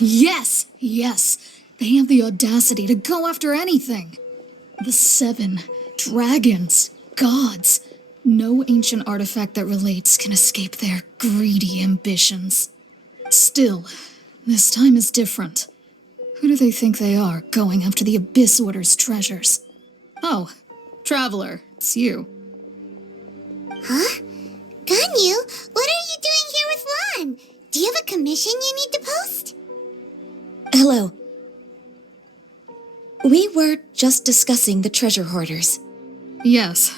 Yes! Yes! They have the audacity to go after anything! The 7 dragons, gods. No ancient artifact that relates can escape their greedy ambitions. Still, this time is different. Who do they think they are, going after the Abyss Order's treasures? Oh, Traveler, it's you. Huh? Ganyu, what are you doing here with Lon? Do you have a commission you need to post? Hello. We were just discussing the treasure hoarders. Yes.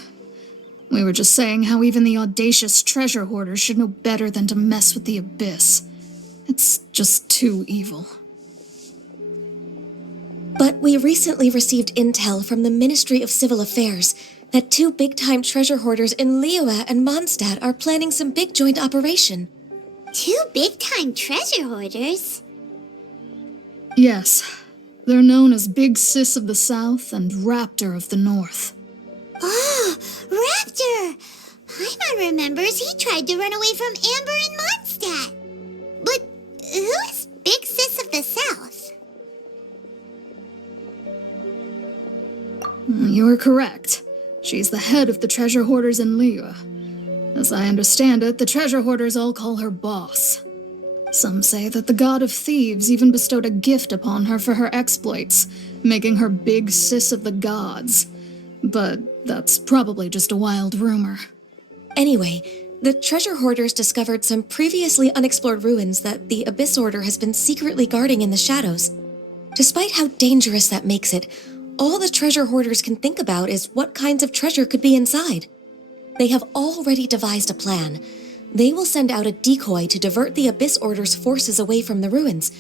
We were just saying how even the audacious treasure hoarders should know better than to mess with the Abyss. It's just too evil. But we recently received intel from the Ministry of Civil Affairs that 2 big-time treasure hoarders in Khaenri'ah and Mondstadt are planning some big joint operation. 2 big-time treasure hoarders? Yes. They're known as Big Sis of the South and Raptor of the North. Oh, Raptor! Paimon remembers he tried to run away from Amber in Mondstadt. But who is Big Sis of the South? You're correct. She's the head of the treasure hoarders in Khaenri'ah. As I understand it, the treasure hoarders all call her boss. Some say that the god of thieves even bestowed a gift upon her for her exploits, making her Big Sis of the gods. But that's probably just a wild rumor. Anyway, the treasure hoarders discovered some previously unexplored ruins that the Abyss Order has been secretly guarding in the shadows. Despite how dangerous that makes it, all the treasure hoarders can think about is what kinds of treasure could be inside. They have already devised a plan. They will send out a decoy to divert the Abyss Order's forces away from the ruins,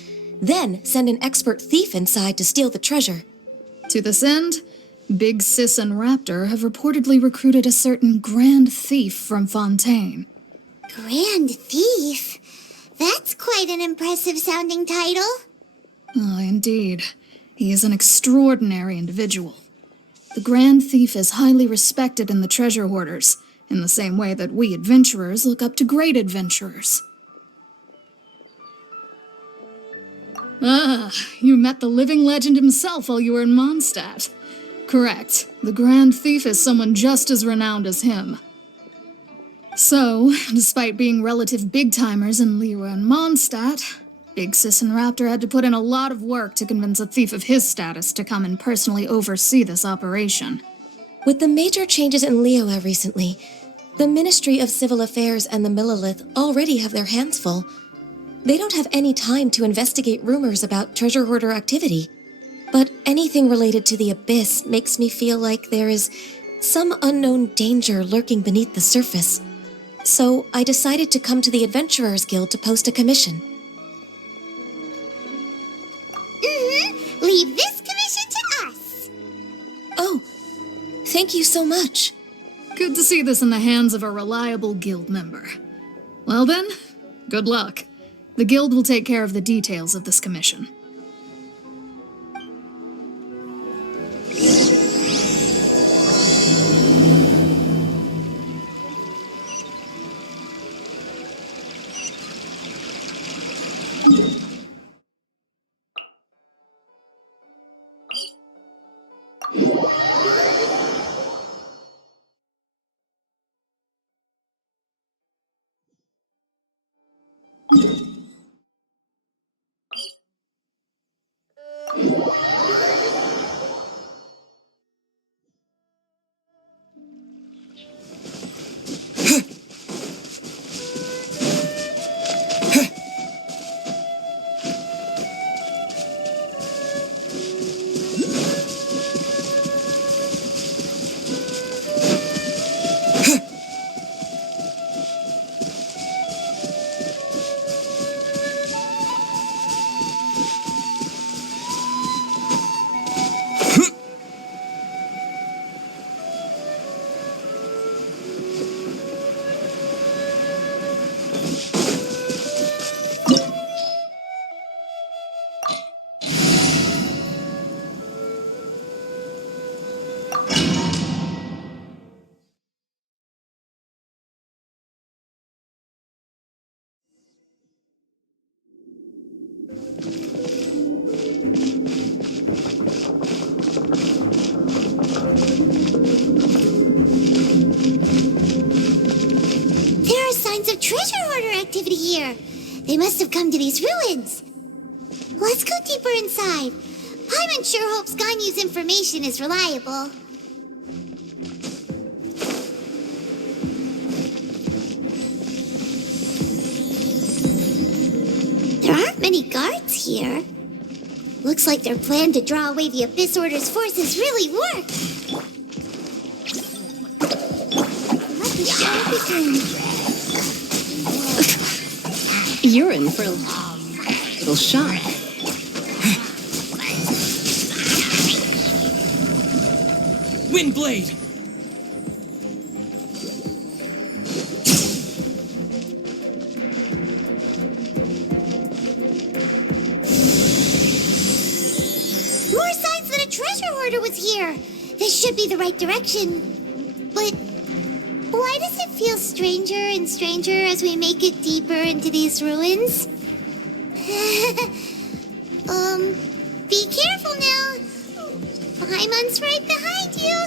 then send an expert thief inside to steal the treasure. To this end, Big Sis and Raptor have reportedly recruited a certain Grand Thief from Fontaine. Grand Thief? That's quite an impressive-sounding title. Oh, indeed. He is an extraordinary individual. The Grand Thief is highly respected in the treasure hoarders, in the same way that we adventurers look up to great adventurers. Ah, you met the living legend himself while you were in Mondstadt. Correct. The Grand Thief is someone just as renowned as him. So, despite being relative big-timers in Khaenri'ah and Mondstadt, Big Sis and Raptor had to put in a lot of work to convince a thief of his status to come and personally oversee this operation. With the major changes in Khaenri'ah recently, the Ministry of Civil Affairs and the Millelith already have their hands full. They don't have any time to investigate rumors about treasure hoarder activity. But anything related to the Abyss makes me feel like there is some unknown danger lurking beneath the surface. So I decided to come to the Adventurers Guild to post a commission. Leave this commission to us. Oh, thank you so much. Good to see this in the hands of a reliable guild member. Well then, good luck. The guild will take care of the details of this commission. here. They must have come to these ruins. Let's go deeper inside. Paimon sure hopes Ganyu's information is reliable. There aren't many guards here. Looks like their plan to draw away the Abyss Order's forces really worked. Let the show begin. You're in for a little shock. Windblade! More signs that a treasure hoarder was here. This should be the right direction. But why does it feel stranger and stranger as we make it deeper into these ruins? Be careful now. Paimon's right behind you.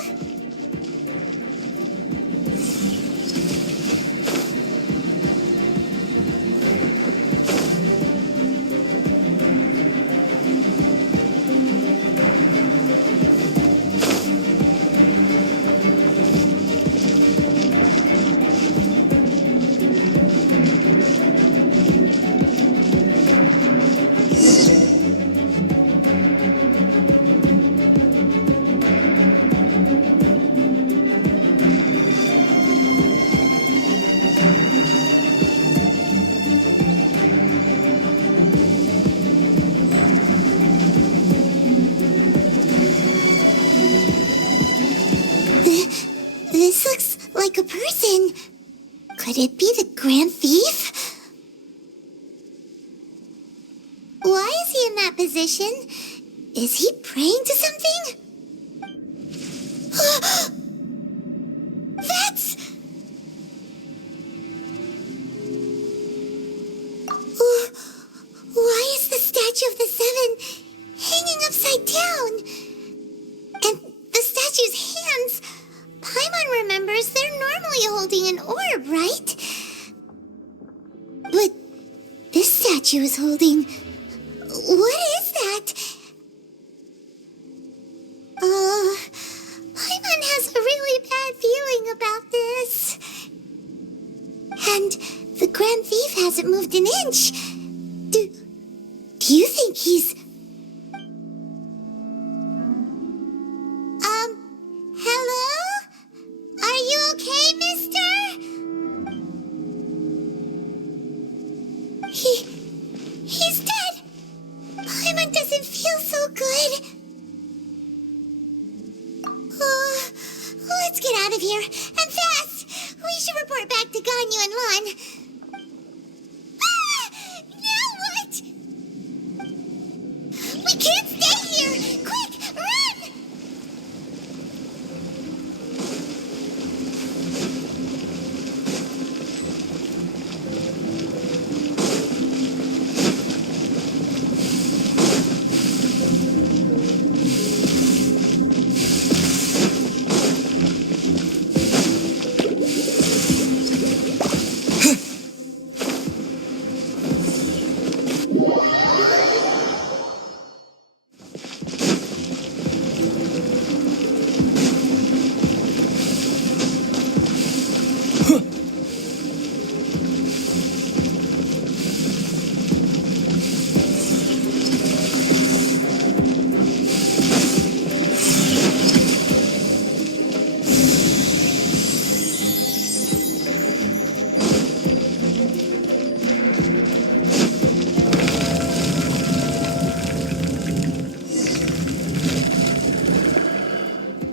This looks like a person. Could it be the Grand Thief? Why is he in that position? Is he praying to something? That's... Why is the statue of the Seven hanging upside down? And the statue's hands... Paimon remembers they're normally holding an orb, right? But this statue is holding... What is that? Paimon has a really bad feeling about this. And the Grand Thief hasn't moved an inch. Do you think he's... Hello? Are you okay, mister? He's dead. Paimon doesn't feel so good. Let's get out of here, and fast. We should report back to Ganyu and Lan. Now what? We can't stay here. Quick, run!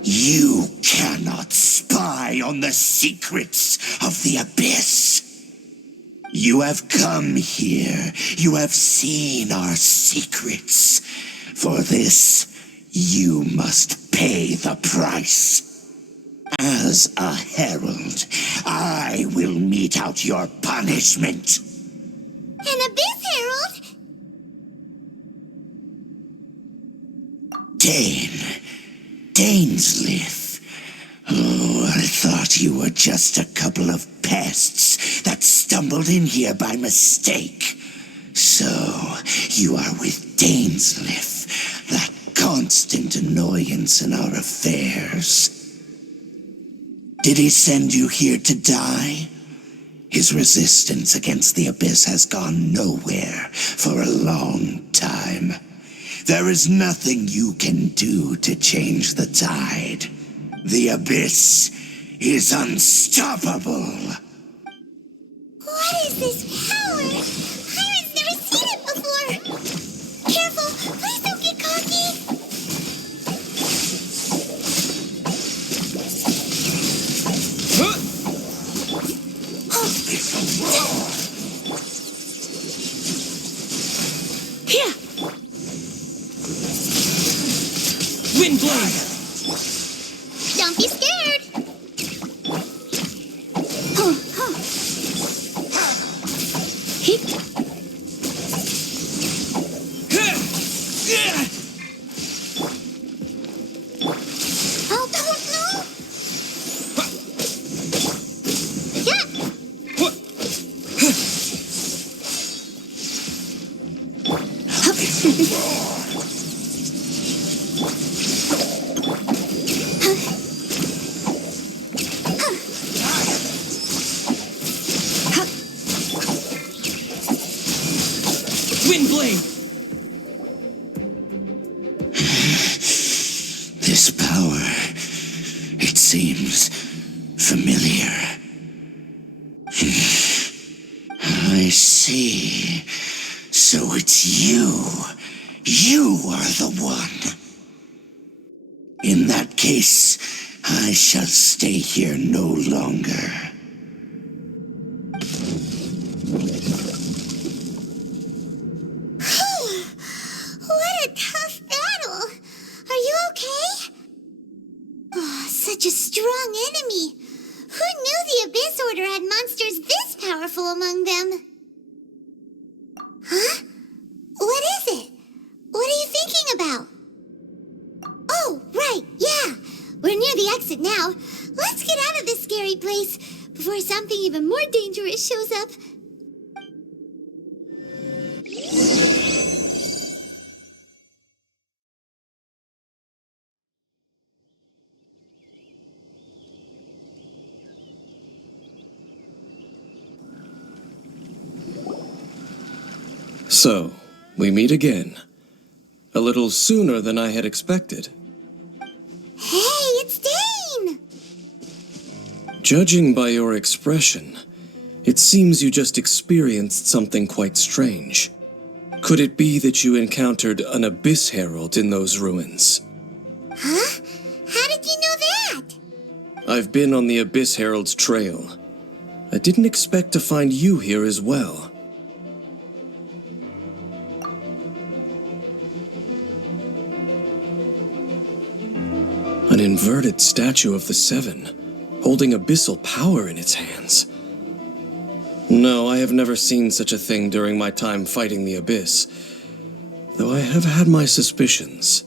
You cannot spy on the secrets of the Abyss. You have come here. You have seen our secrets. For this, you must pay the price. As a herald, I will mete out your punishment. An Abyss Herald? Dainsleif. Oh, I thought you were just a couple of pests that stumbled in here by mistake. So, you are with Dainsleif, that constant annoyance in our affairs. Did he send you here to die? His resistance against the Abyss has gone nowhere for a long time. There is nothing you can do to change the tide. The Abyss is unstoppable. What is this power? Pirate's never seen it before. Careful, please don't get cocky. Here! Windblade! Don't be scared. Hit! Oh, no. Yeah. Windblade! This power, it seems familiar. I see. So it's you. You are the one. In that case, I shall stay here no longer. What a tough battle. Are you okay? Oh, such a strong enemy. Who knew the Abyss Order had monsters this powerful among them? Huh? What is it? What are you thinking about? Oh, right, yeah. We're near the exit now. Let's get out of this scary place before something even more dangerous shows up. So, we meet again. A little sooner than I had expected. Hey, it's Dane! Judging by your expression, it seems you just experienced something quite strange. Could it be that you encountered an Abyss Herald in those ruins? Huh? How did you know that? I've been on the Abyss Herald's trail. I didn't expect to find you here as well. An inverted statue of the Seven, holding abyssal power in its hands. No, I have never seen such a thing during my time fighting the Abyss, though I have had my suspicions.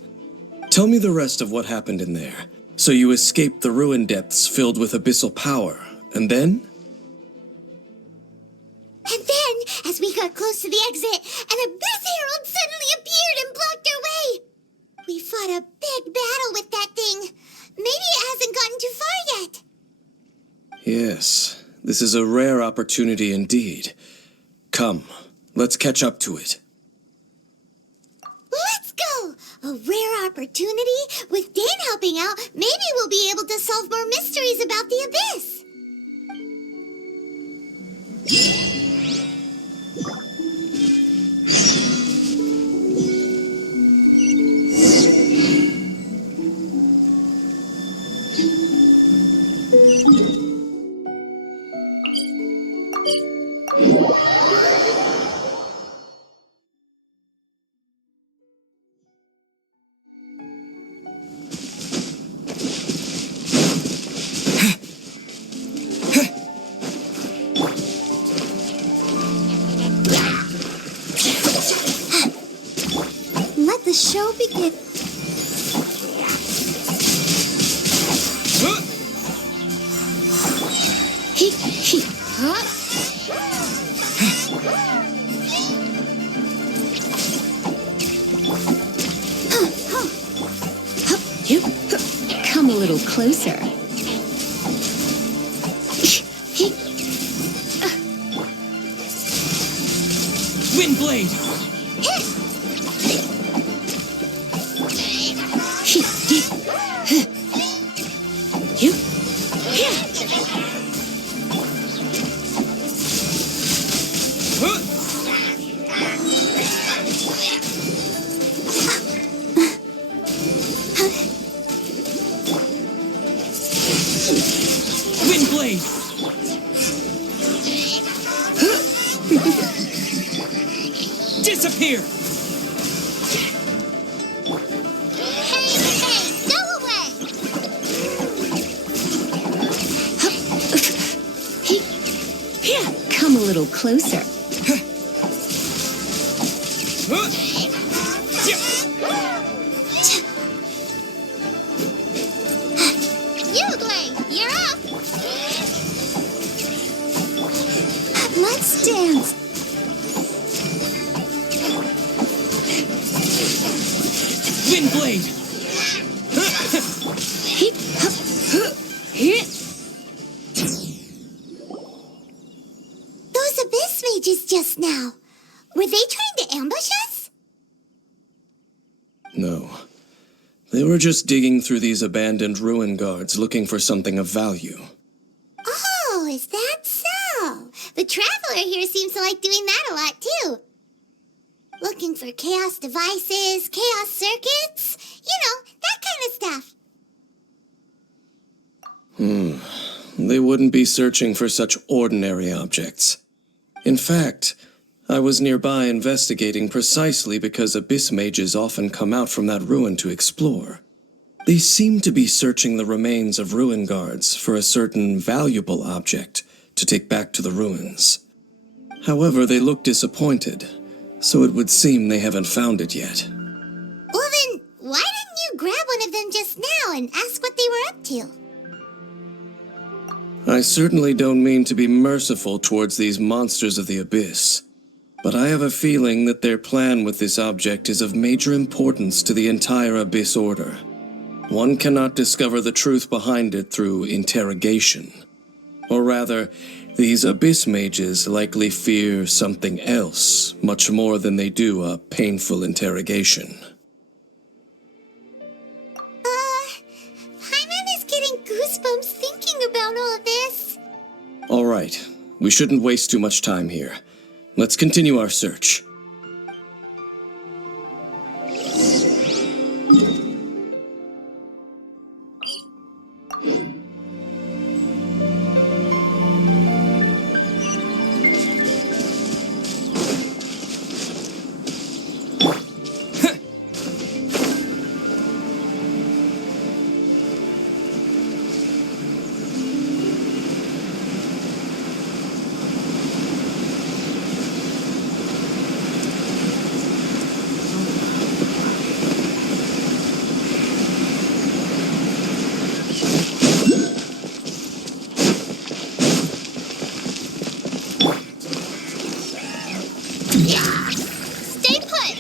Tell me the rest of what happened in there. So you escaped the ruin depths filled with abyssal power, and then? And then, as we got close to the exit, an Abyss Herald suddenly appeared and blocked our way. We fought a big battle with that thing. Maybe it hasn't gotten too far yet. Yes, this is a rare opportunity indeed. Come, let's catch up to it. Let's go! A rare opportunity? With Dane helping out, maybe we'll be able to solve more mysteries about the Abyss. Let the show begin. He, huh? little closer. Windblade! Windblade! Disappear! Hey, go away! Come a little closer. Uglay, you're up! Let's dance. Windblade! Those abyss mages just now. Were they trying to ambush us? No. They were just digging through these abandoned ruin guards looking for something of value. Oh, is that so? The Traveler here seems to like doing that a lot, too. Looking for chaos devices, chaos circuits, that kind of stuff. They wouldn't be searching for such ordinary objects. In fact, I was nearby investigating precisely because abyss mages often come out from that ruin to explore. They seem to be searching the remains of ruin guards for a certain valuable object to take back to the ruins. However, they look disappointed, so it would seem they haven't found it yet. Well then, why didn't you grab one of them just now and ask what they were up to? I certainly don't mean to be merciful towards these monsters of the abyss, but I have a feeling that their plan with this object is of major importance to the entire Abyss Order. One cannot discover the truth behind it through interrogation. Or rather, these Abyss mages likely fear something else much more than they do a painful interrogation. Paimon is getting goosebumps thinking about all of this. All right, we shouldn't waste too much time here. Let's continue our search. Stay put!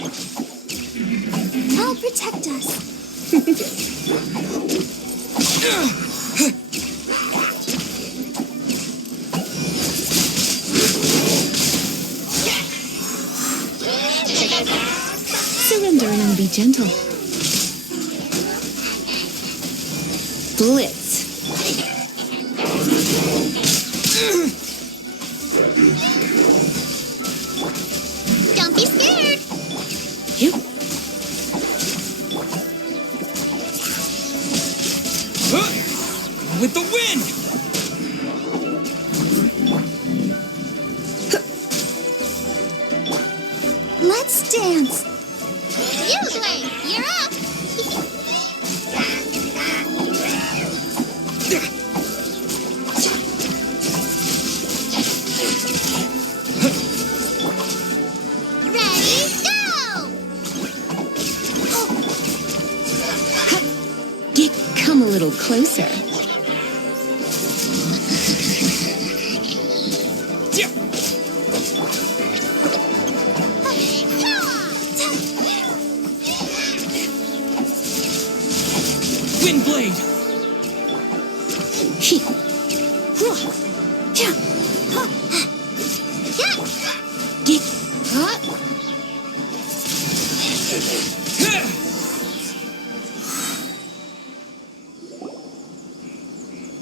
I'll protect us. Surrender and be gentle. Blitz. Don't be scared. Yep. With the wind! Let's dance. Uglay, you're up. Ready, go! Come a little closer. Windblade!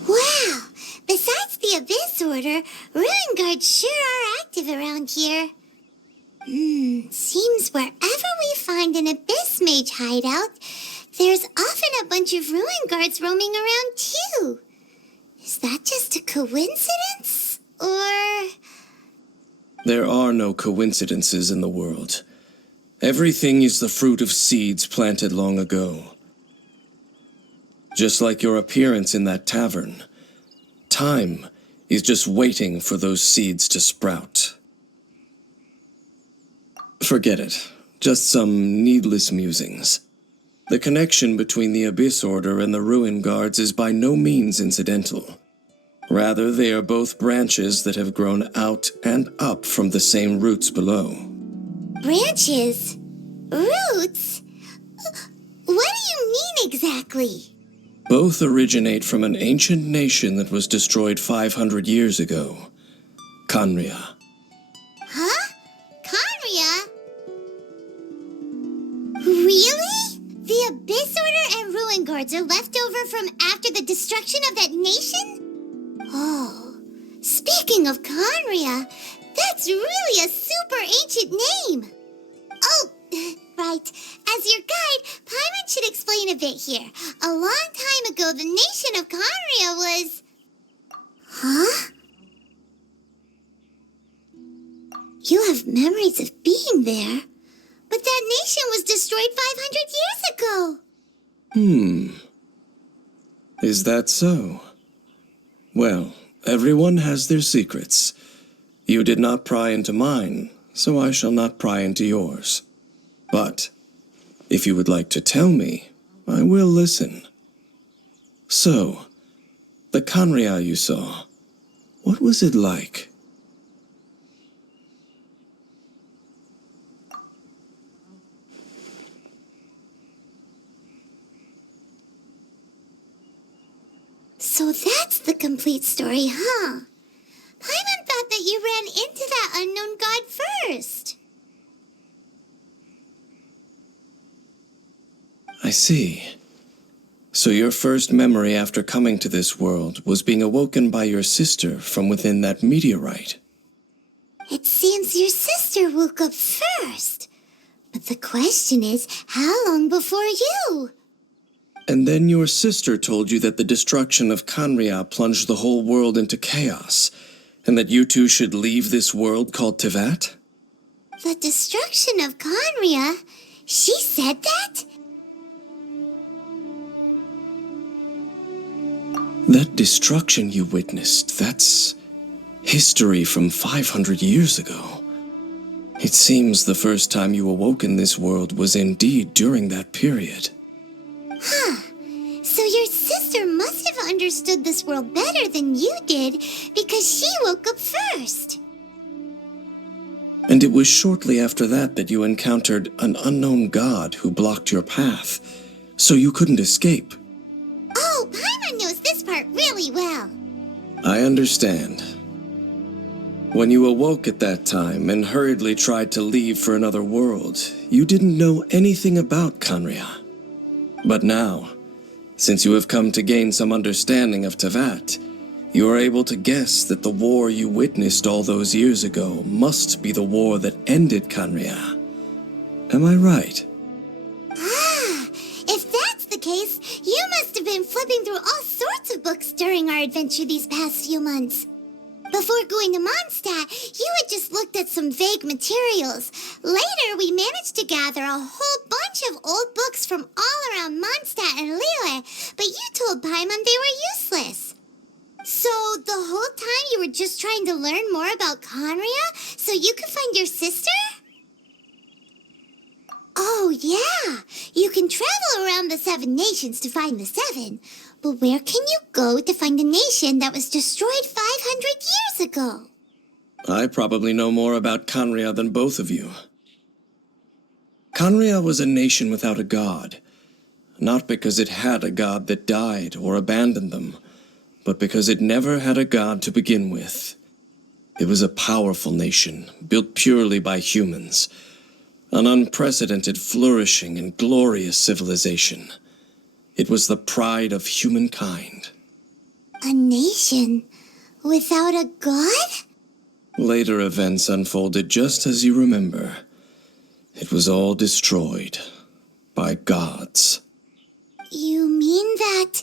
Wow! Besides the Abyss Order, Ruin Guards sure are active around here. Seems wherever we find an Abyss Mage hideout, there's often a bunch of Ruin Guards roaming around too. Is that just a coincidence? Or... There are no coincidences in the world. Everything is the fruit of seeds planted long ago. Just like your appearance in that tavern, time is just waiting for those seeds to sprout. Forget it. Just some needless musings. The connection between the Abyss Order and the Ruin Guards is by no means incidental. Rather, they are both branches that have grown out and up from the same roots below. branches? Roots? What do you mean exactly? Both originate from an ancient nation that was destroyed 500 years ago. Khaenri'ah. Huh? Khaenri'ah? Really? The Abyss Order and Ruin Guards are left over from after the destruction of that nation? Oh, speaking of Khaenri'ah, that's really a super ancient name. Oh, right. As your guide, Paimon should explain a bit here. A long time ago, the nation of Khaenri'ah was... Huh? You have memories of being there. But that nation was destroyed 500 years ago. Is that so? Well, everyone has their secrets. You did not pry into mine, so I shall not pry into yours. But, if you would like to tell me, I will listen. So, the Khaenri'ah you saw, what was it like? So that's the complete story, huh? Paimon thought that you ran into that unknown god first. I see. So your first memory after coming to this world was being awoken by your sister from within that meteorite. It seems your sister woke up first. But the question is, how long before you? And then your sister told you that the destruction of Khaenri'ah plunged the whole world into chaos, and that you two should leave this world called Teyvat? The destruction of Khaenri'ah? She said that? That destruction you witnessed, that's history from 500 years ago. It seems the first time you awoke in this world was indeed during that period. Huh. So your sister must have understood this world better than you did because she woke up first. And it was shortly after that you encountered an unknown god who blocked your path, so you couldn't escape. Oh, Paimon knows this part really well. I understand. When you awoke at that time and hurriedly tried to leave for another world, you didn't know anything about Khaenri'ah. But now, since you have come to gain some understanding of Teyvat, you are able to guess that the war you witnessed all those years ago must be the war that ended Khaenri'ah. Am I right? Ah, if that's the case, you must have been flipping through all sorts of books during our adventure these past few months. Before going to Mondstadt, you had just looked at some vague materials. Later, we managed to gather a whole bunch of old books from all around Mondstadt and Liyue, but you told Paimon they were useless. So, the whole time you were just trying to learn more about Khaenri'ah so you could find your sister? Oh, yeah. You can travel around the 7 nations to find the 7. But where can you go to find a nation that was destroyed 500 years ago? I probably know more about Khaenri'ah than both of you. Khaenri'ah was a nation without a god. Not because it had a god that died or abandoned them, but because it never had a god to begin with. It was a powerful nation, built purely by humans. An unprecedented flourishing and glorious civilization. It was the pride of humankind. A nation without a god? Later events unfolded just as you remember. It was all destroyed by gods. You mean that...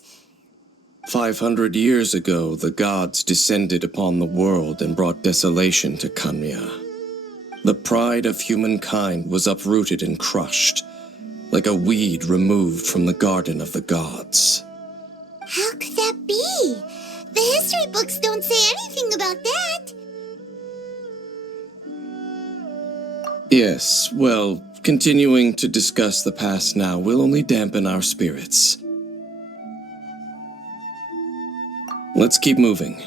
500 years ago, the gods descended upon the world and brought desolation to Khaenri'ah. The pride of humankind was uprooted and crushed, like a weed removed from the garden of the gods. How could that be? The history books don't say anything about that. Yes, well, continuing to discuss the past now will only dampen our spirits. Let's keep moving.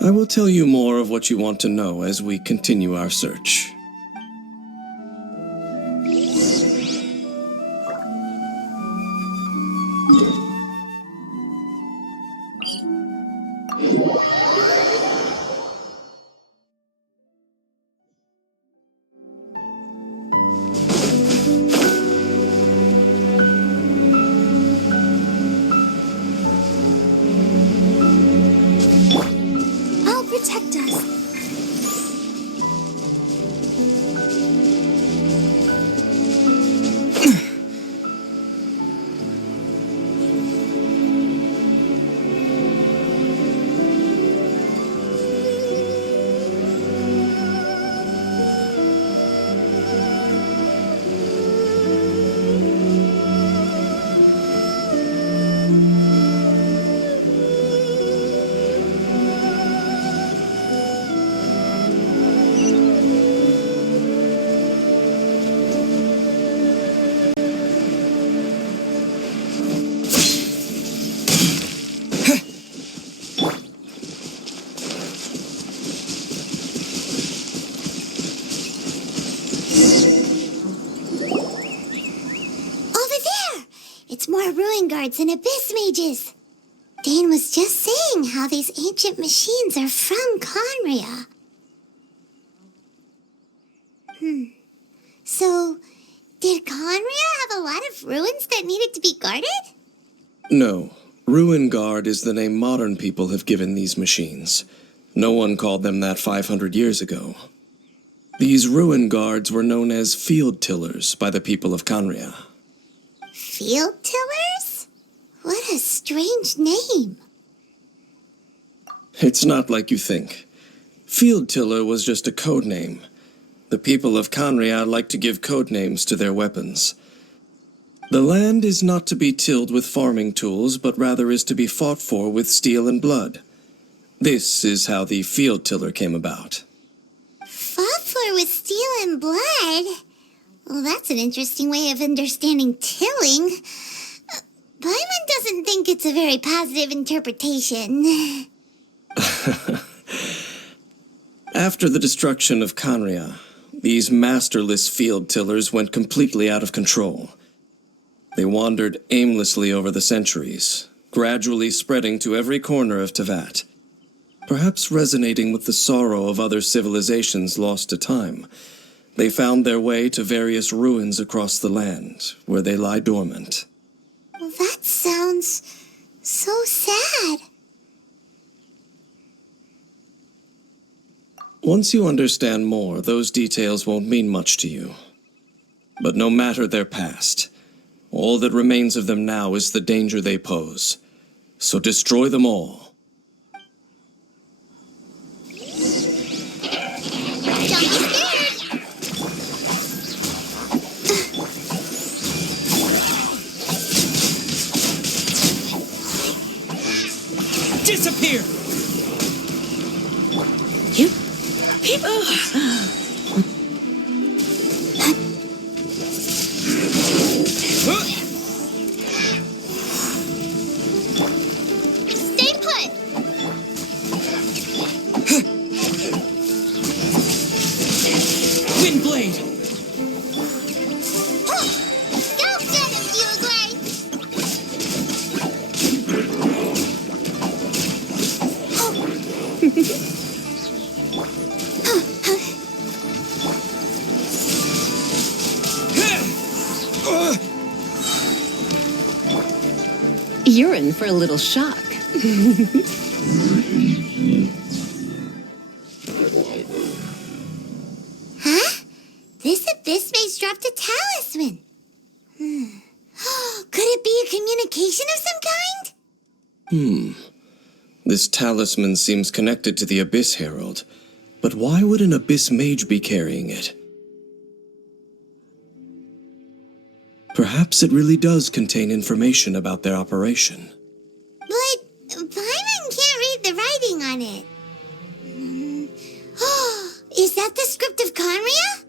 I will tell you more of what you want to know as we continue our search. I'll protect us. It's more ruin guards and abyss mages. Dane was just saying how these ancient machines are from Khaenri'ah. So, did Khaenri'ah have a lot of ruins that needed to be guarded? No. Ruin Guard is the name modern people have given these machines. No one called them that 500 years ago. These ruin guards were known as field tillers by the people of Khaenri'ah. Field tillers? What a strange name. It's not like you think. Field tiller was just a code name. The people of Khaenri'ah like to give code names to their weapons. The land is not to be tilled with farming tools, but rather is to be fought for with steel and blood. This is how the field tiller came about. Fought for with steel and blood? Well, that's an interesting way of understanding tilling. Paimon doesn't think it's a very positive interpretation. After the destruction of Khaenri'ah, these masterless field tillers went completely out of control. They wandered aimlessly over the centuries, gradually spreading to every corner of Teyvat. Perhaps resonating with the sorrow of other civilizations lost to time, they found their way to various ruins across the land, where they lie dormant. Well, that sounds so sad. Once you understand more, those details won't mean much to you. But no matter their past, all that remains of them now is the danger they pose. So destroy them all. Don't be scared! Disappear! Stay put! Windblade! Go get him, Uruguay! You're in for a little shock. Huh? This abyss maze dropped a talisman. Could it be a communication of some kind? This talisman seems connected to the Abyss Herald. But why would an Abyss Mage be carrying it? Perhaps it really does contain information about their operation. But Paimon can't read the writing on it. Is that the script of Khaenri'ah?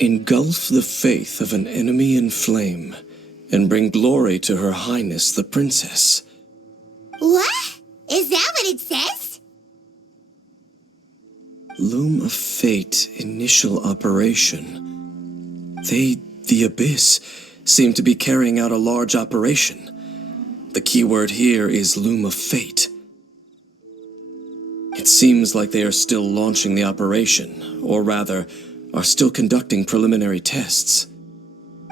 Engulf the faith of an enemy in flame, and bring glory to Her Highness the Princess. What? Is that what it says? Loom of Fate initial operation. They, the Abyss, seem to be carrying out a large operation. The key word here is Loom of Fate. It seems like they are still launching the operation, or rather, are still conducting preliminary tests.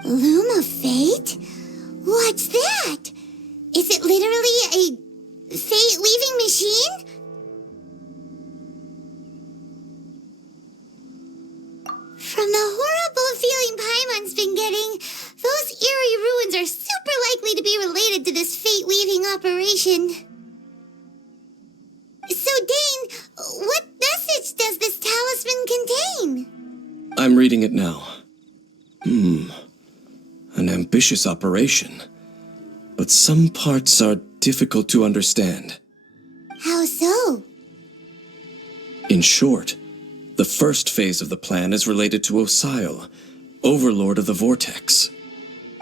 Loom of Fate? What's that? Is it literally a fate-weaving machine? From the horrible feeling Paimon's been getting, those eerie ruins are super likely to be related to this fate-weaving operation. So, Dane, what message does this talisman contain? I'm reading it now. An ambitious operation. But some parts are difficult to understand. How so? In short, the first phase of the plan is related to Osile, Overlord of the Vortex.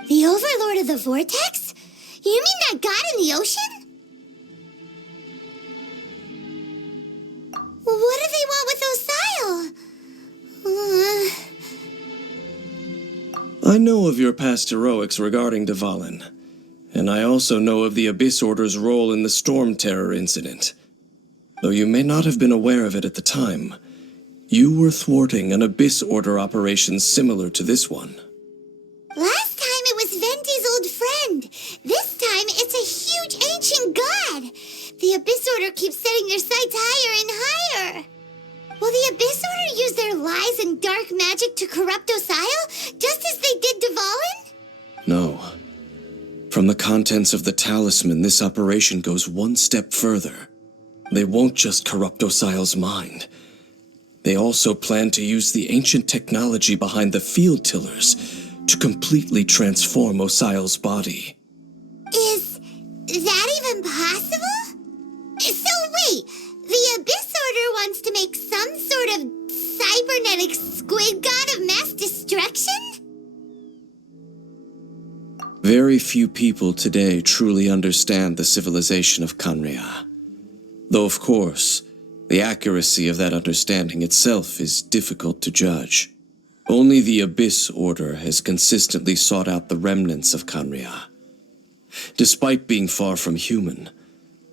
The Overlord of the Vortex? You mean that god in the ocean? What do they want with Osile? I know of your past heroics regarding Dvalin, and I also know of the Abyss Order's role in the Storm Terror incident. Though you may not have been aware of it at the time, you were thwarting an Abyss Order operation similar to this one. Last time it was Venti's old friend. This time it's a huge ancient god. The Abyss Order keeps setting their sights higher and higher. Will the Abyss Order use their lies and dark magic to corrupt Osile, just as they did Dvalin? No. From the contents of the talisman, this operation goes one step further. They won't just corrupt Osile's mind. They also plan to use the ancient technology behind the field tillers to completely transform Osile's body. Is that even possible? So wait, the Abyss Order wants to make some sort of cybernetic squid god of mass destruction? Very few people today truly understand the civilization of Khaenri'ah. Though, of course, the accuracy of that understanding itself is difficult to judge. Only the Abyss Order has consistently sought out the remnants of Khaenri'ah. Despite being far from human,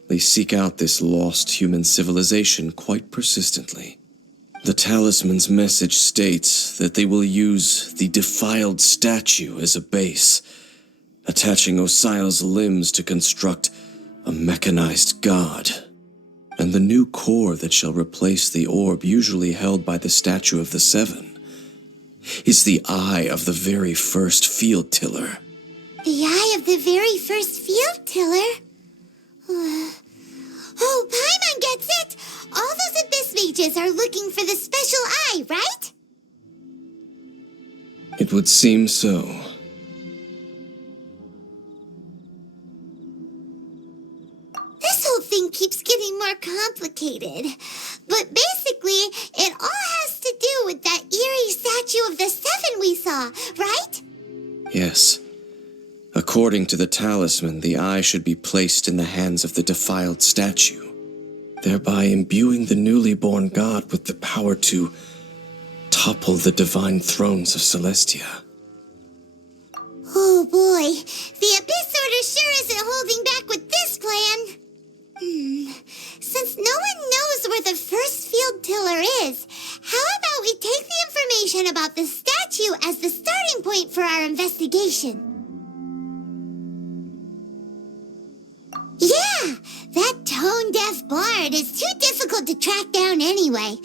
they seek out this lost human civilization quite persistently. The talisman's message states that they will use the defiled statue as a base, attaching Osile's limbs to construct a mechanized god. And the new core that shall replace the orb usually held by the statue of the Seven is the eye of the very first field tiller. The eye of the very first field tiller? Oh, Paimon gets it! All those Abyss mages are looking for the special eye, right? It would seem so. This whole thing keeps getting more complicated. But basically, it all has to do with that eerie statue of the Seven we saw, right? Yes. According to the talisman, the eye should be placed in the hands of the defiled statue, thereby imbuing the newly born god with the power to topple the divine thrones of Celestia. Oh boy, the Abyss Order sure isn't holding back with this plan. Since no one knows where the first field tiller is, how about we take the information about the statue as the starting point for our investigation? tone-deaf bard is too difficult to track down anyway.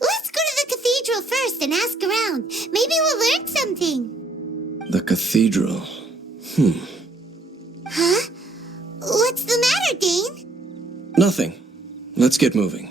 Let's go to the cathedral first and ask around. Maybe we'll learn something. The cathedral. Huh? What's the matter, Dane? Nothing. Let's get moving.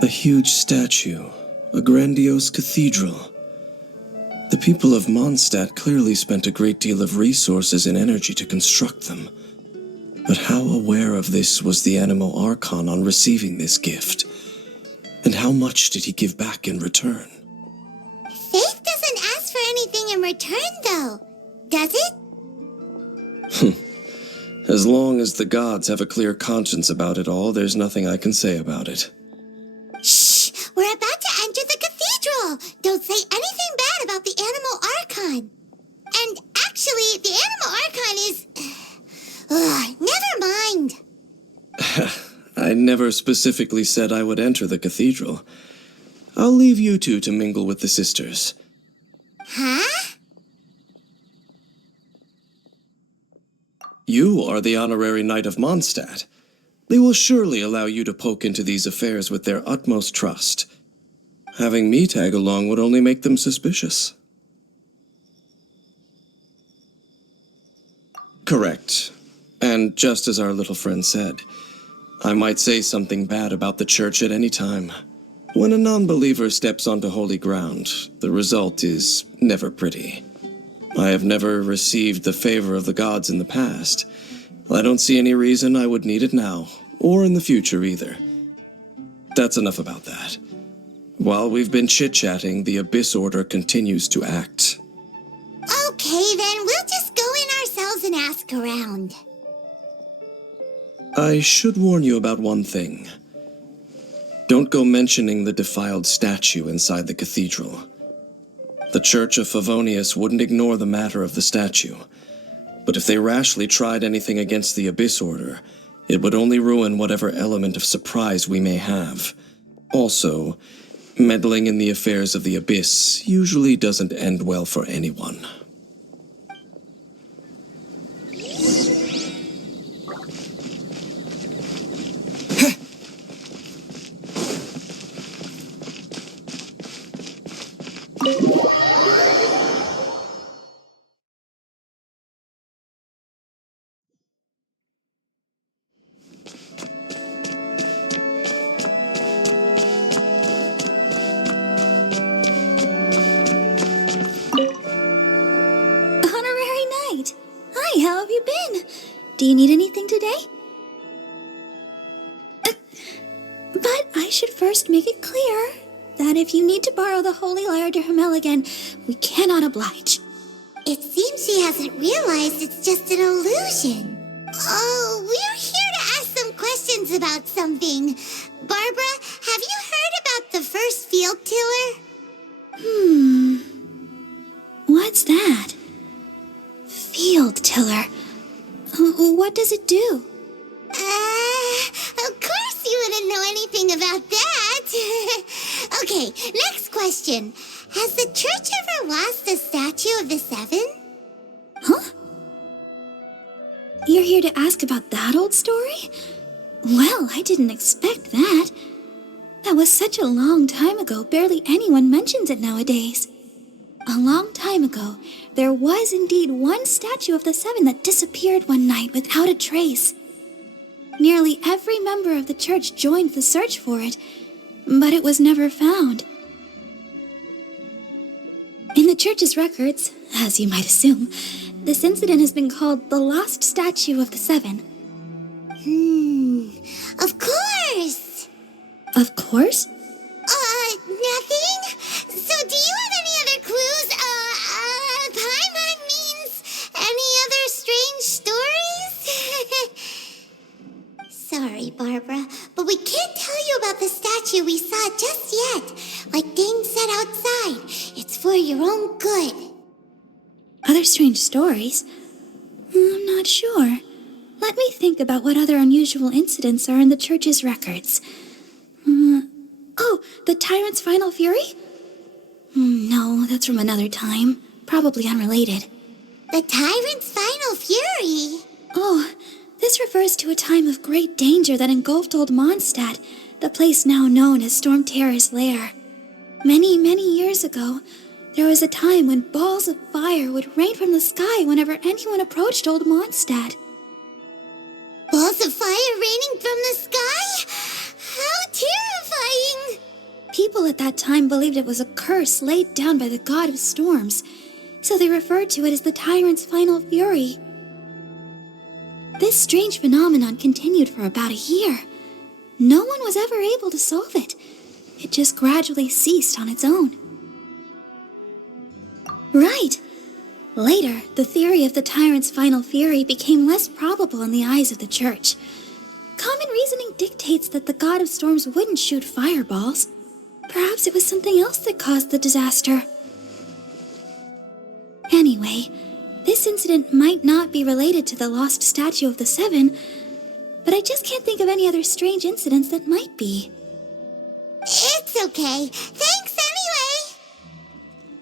A huge statue, a grandiose cathedral. The people of Mondstadt clearly spent a great deal of resources and energy to construct them. But how aware of this was the animal Archon on receiving this gift? And how much did he give back in return? Faith doesn't ask for anything in return, though. Does it? As long as the gods have a clear conscience about it all, there's nothing I can say about it. Shh! We're about to enter the cathedral! Don't say anything bad about the animal Archon. And actually, the animal Archon is... never mind. I never specifically said I would enter the cathedral. I'll leave you two to mingle with the sisters. Huh? You are the honorary knight of Mondstadt. They will surely allow you to poke into these affairs with their utmost trust. Having me tag along would only make them suspicious. Correct. And just as our little friend said, I might say something bad about the church at any time. When a non-believer steps onto holy ground, the result is never pretty. I have never received the favor of the gods in the past. I don't see any reason I would need it now, or in the future either. That's enough about that. While we've been chit-chatting, the Abyss Order continues to act. Okay, then we'll just go in ourselves and ask around. I should warn you about one thing. Don't go mentioning the defiled statue inside the cathedral. The Church of Favonius wouldn't ignore the matter of the statue. But if they rashly tried anything against the Abyss Order, it would only ruin whatever element of surprise we may have. Also, meddling in the affairs of the Abyss usually doesn't end well for anyone. How have you been? Do you need anything today? But I should first make it clear that if you need to borrow the Holy Lyre to Hermel again, we cannot oblige. It seems she hasn't realized it's just an illusion. Oh, we're here to ask some questions about something. Barbara, have you heard about the first field tiller? What's that? Field tiller. What does it do? Of course you wouldn't know anything about that. Okay, next question. Has the church ever lost a statue of the Seven? Huh? You're here to ask about that old story? Well, I didn't expect that. That was such a long time ago, barely anyone mentions it nowadays. A long time ago, there was indeed one statue of the Seven that disappeared one night without a trace. Nearly every member of the church joined the search for it, but it was never found. In the church's records, as you might assume, this incident has been called the Lost Statue of the Seven. Of course! Of course? Nothing? So do you have any other clues? Paimon means any other strange stories? Sorry, Barbara, statue we saw just yet. Like Dane said outside, it's for your own good. Other strange stories? I'm not sure. Let me think about what other unusual incidents are in the church's records. Oh, the tyrant's final fury? No, that's from another time. Probably unrelated. The tyrant's final fury? Oh, this refers to a time of great danger that engulfed Old Mondstadt, the place now known as Storm Terror's lair. Many, many years ago, there was a time when balls of fire would rain from the sky whenever anyone approached Old Mondstadt. Balls of fire raining from the sky? How terrifying! People at that time believed it was a curse laid down by the god of storms, so they referred to it as the tyrant's final fury. This strange phenomenon continued for about a year. No one was ever able to solve it. It just gradually ceased on its own. Right. Later, the theory of the tyrant's final fury became less probable in the eyes of the church. Common reasoning dictates that the god of storms wouldn't shoot fireballs. Perhaps it was something else that caused the disaster. Anyway, this incident might not be related to the lost statue of the Seven, but I just can't think of any other strange incidents that might be. It's okay. Thanks anyway.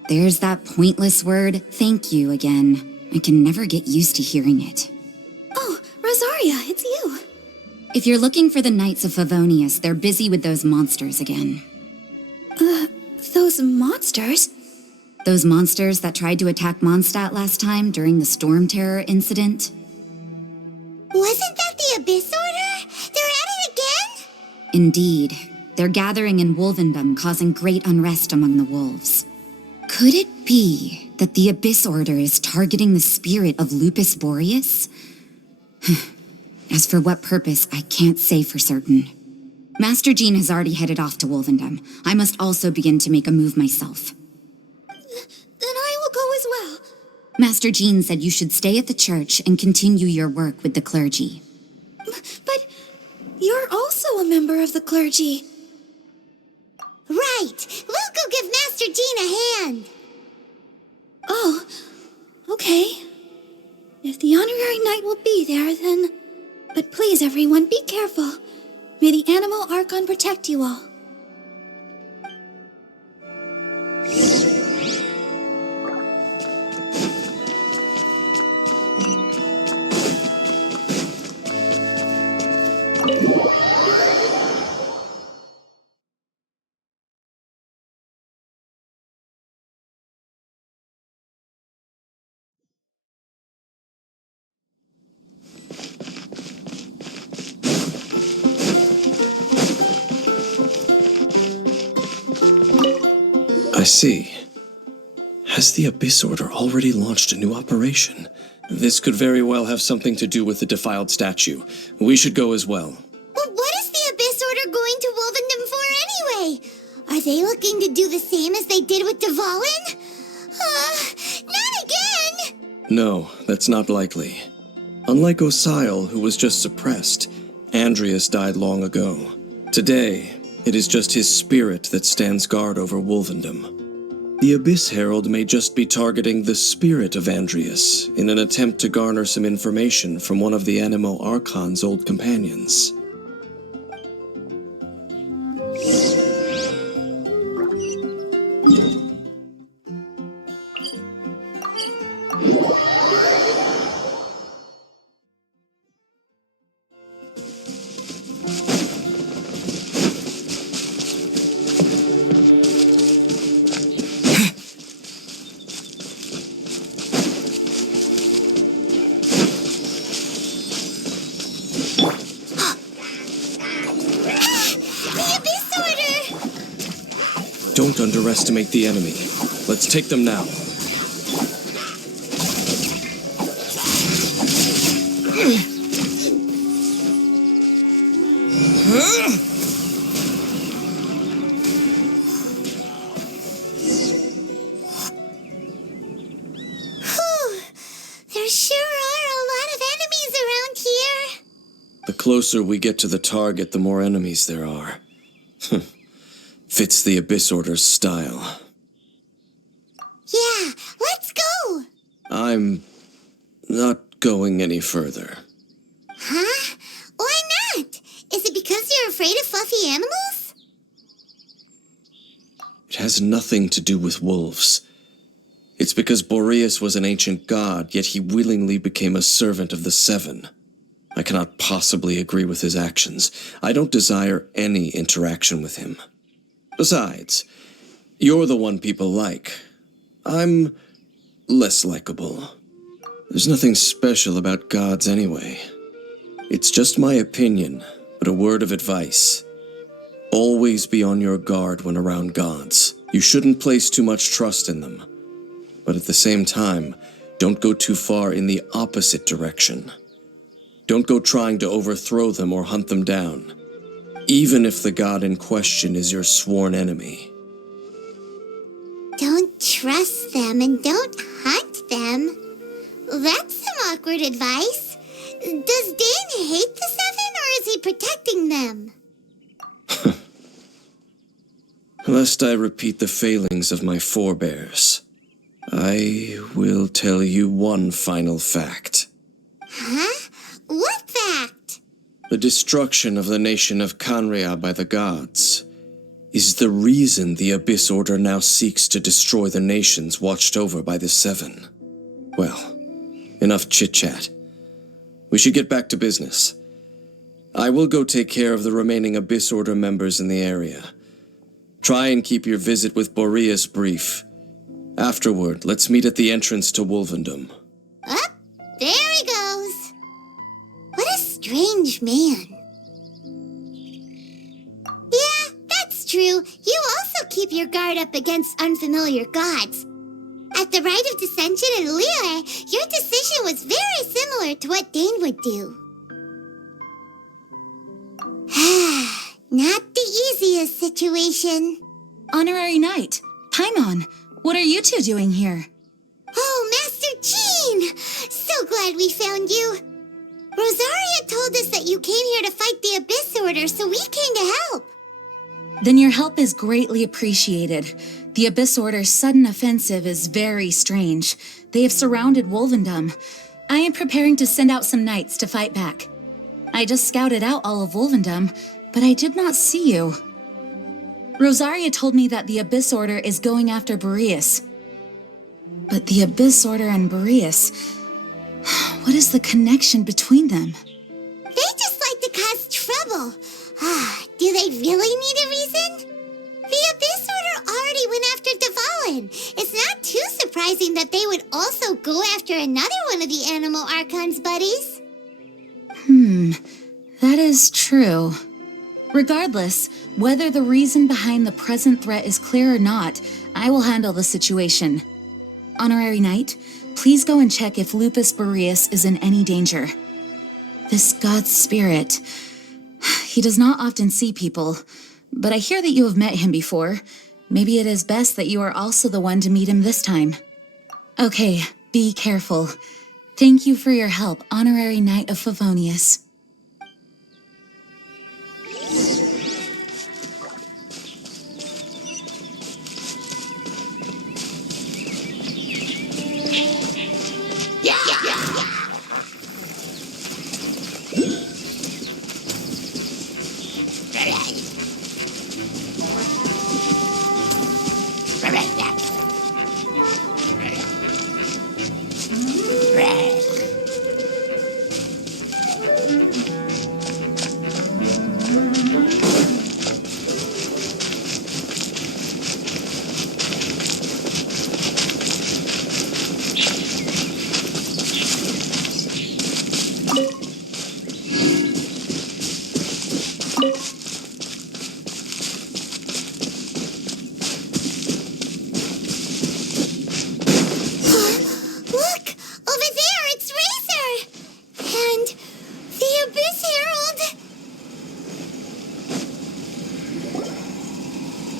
There's that pointless word, thank you, again. I can never get used to hearing it. Oh, Rosaria, it's you. If you're looking for the Knights of Favonius, they're busy with those monsters again. Those monsters? Those monsters that tried to attack Mondstadt last time during the Storm Terror incident? Wasn't that the Abyss Order? They're at it again? Indeed. They're gathering in Wolvendom, causing great unrest among the wolves. Could it be that the Abyss Order is targeting the spirit of Lupus Boreas? As for what purpose, I can't say for certain. Master Jean has already headed off to Wolvendom. I must also begin to make a move myself. Then I will go as well. Master Jean said you should stay at the church and continue your work with the clergy. But you're also a member of the clergy. Right. We'll go give Master Jean a hand. Oh, okay. If the honorary knight will be there, then... But please, everyone, be careful. May the animal Archon protect you all. I see. Has the Abyss Order already launched a new operation? This could very well have something to do with the defiled statue. We should go as well. But what is the Abyss Order going to Wolvendom for anyway? Are they looking to do the same as they did with Dvalin? Not again! No, that's not likely. Unlike Osile, who was just suppressed, Andrias died long ago. Today, it is just his spirit that stands guard over Wolvendom. The Abyss Herald may just be targeting the spirit of Andrias in an attempt to garner some information from one of the Animo Archon's old companions. Don't underestimate the enemy. Let's take them now. There sure are a lot of enemies around here. The closer we get to the target, the more enemies there are. Fits the Abyss Order's style. Yeah, let's go! I'm not going any further. Huh? Why not? Is it because you're afraid of fluffy animals? It has nothing to do with wolves. It's because Boreas was an ancient god, yet he willingly became a servant of the Seven. I cannot possibly agree with his actions. I don't desire any interaction with him. Besides, you're the one people like. I'm less likable. There's nothing special about gods anyway. It's just my opinion, but a word of advice. Always be on your guard when around gods. You shouldn't place too much trust in them. But at the same time, don't go too far in the opposite direction. Don't go trying to overthrow them or hunt them down, even if the god in question is your sworn enemy. Don't trust them and don't hunt them. That's some awkward advice. Does Dane hate the Seven, or is he protecting them? Lest I repeat the failings of my forebears, I will tell you one final fact. Huh? What fact? The destruction of the nation of Khaenri'ah by the gods is the reason the Abyss Order now seeks to destroy the nations watched over by the Seven. Well, enough chit-chat. We should get back to business. I will go take care of the remaining Abyss Order members in the area. Try and keep your visit with Boreas brief. Afterward, let's meet at the entrance to Wolvendom. Up, there he goes. What a strange man. Yeah, that's true. You also keep your guard up against unfamiliar gods. At the Rite of Dissension in Liyue, your decision was very similar to what Dane would do. Not the easiest situation. Honorary Knight, Paimon, what are you two doing here? Oh, Master Jean! So glad we found you. Rosaria told us that you came here to fight the Abyss Order, so we came to help. Then your help is greatly appreciated. The Abyss Order's sudden offensive is very strange. They have surrounded Wolvendom. I am preparing to send out some knights to fight back. I just scouted out all of Wolvendom, but I did not see you. Rosaria told me that the Abyss Order is going after Boreas. But the Abyss Order and Boreas... what is the connection between them? They just like to cause trouble. Do they really need a reason? The Abyss Order already went after Defiled. It's not too surprising that they would also go after another one of the Animal Archon's buddies. That is true. Regardless, whether the reason behind the present threat is clear or not, I will handle the situation. Honorary Knight, please go and check if Lupus Boreas is in any danger. This god's spirit... he does not often see people, but I hear that you have met him before. Maybe it is best that you are also the one to meet him this time. Okay, be careful. Thank you for your help, Honorary Knight of Favonius.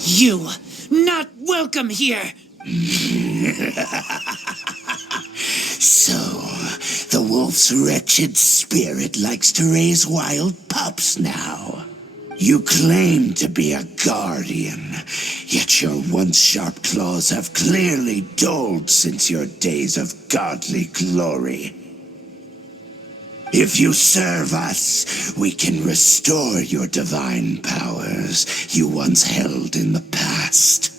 You, not welcome here! So, the wolf's wretched spirit likes to raise wild pups now. You claim to be a guardian, yet your once sharp claws have clearly dulled since your days of godly glory. If you serve us, we can restore your divine powers you once held in the past.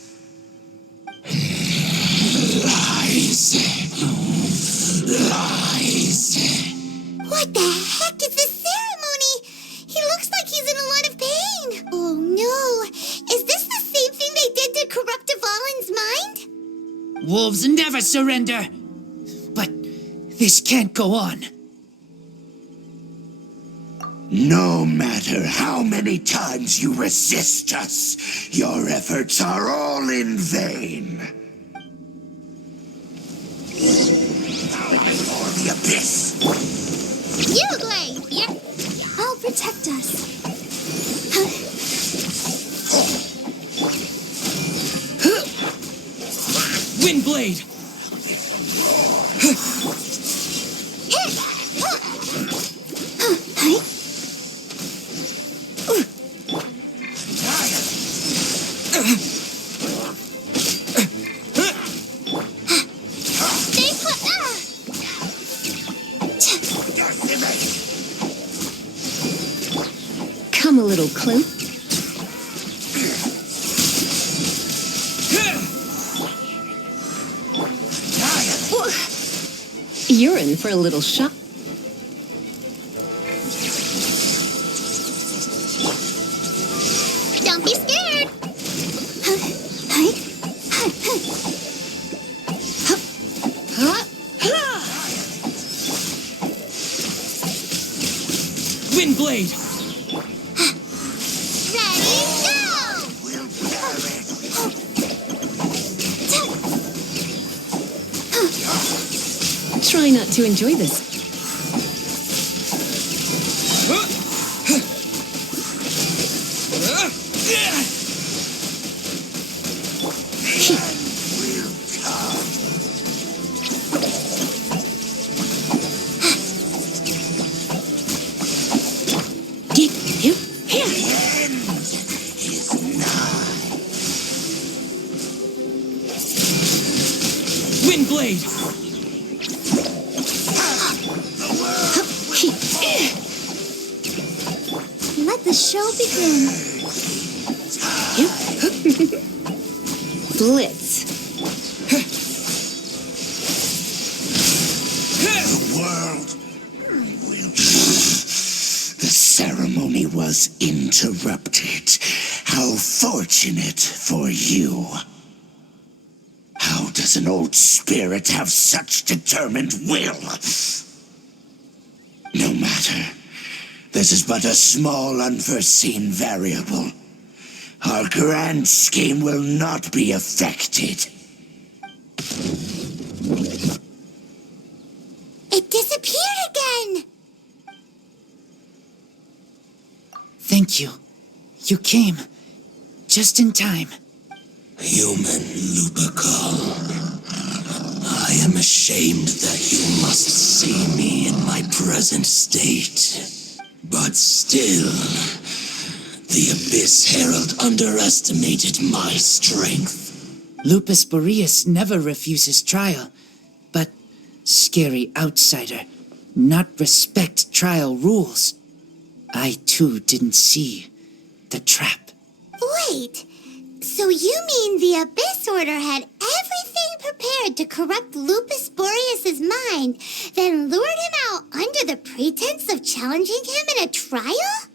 Lies. Lies. What the heck is this ceremony? He looks like he's in a lot of pain. Oh no. Is this the same thing they did to corrupt Dvalin's mind? Wolves never surrender. But this can't go on. No matter how many times you resist us, your efforts are all in vain. For the abyss. You, Glade! I'll protect us. Windblade! Come a little close. You're in for a little shock. Don't be scared! Windblade! Ready, go! Try not to enjoy this. Windblade! Let the show begin. Blitz. The world will... The ceremony was interrupted. How fortunate for you. How does an old spirit have such determined will? No matter. This is but a small, unforeseen variable. Our grand scheme will not be affected. It disappeared again! Thank you. You came. Just in time. Human Lupercal, I am ashamed that you must see me in my present state. But still, the Abyss Herald underestimated my strength. Lupus Boreas never refuses trial, but scary outsider, not respect trial rules. I too didn't see the trap. Wait, so you mean the Abyss Order had everything prepared to corrupt Lupus Boreas' mind, then lured him out under the pretense of challenging him in a trial?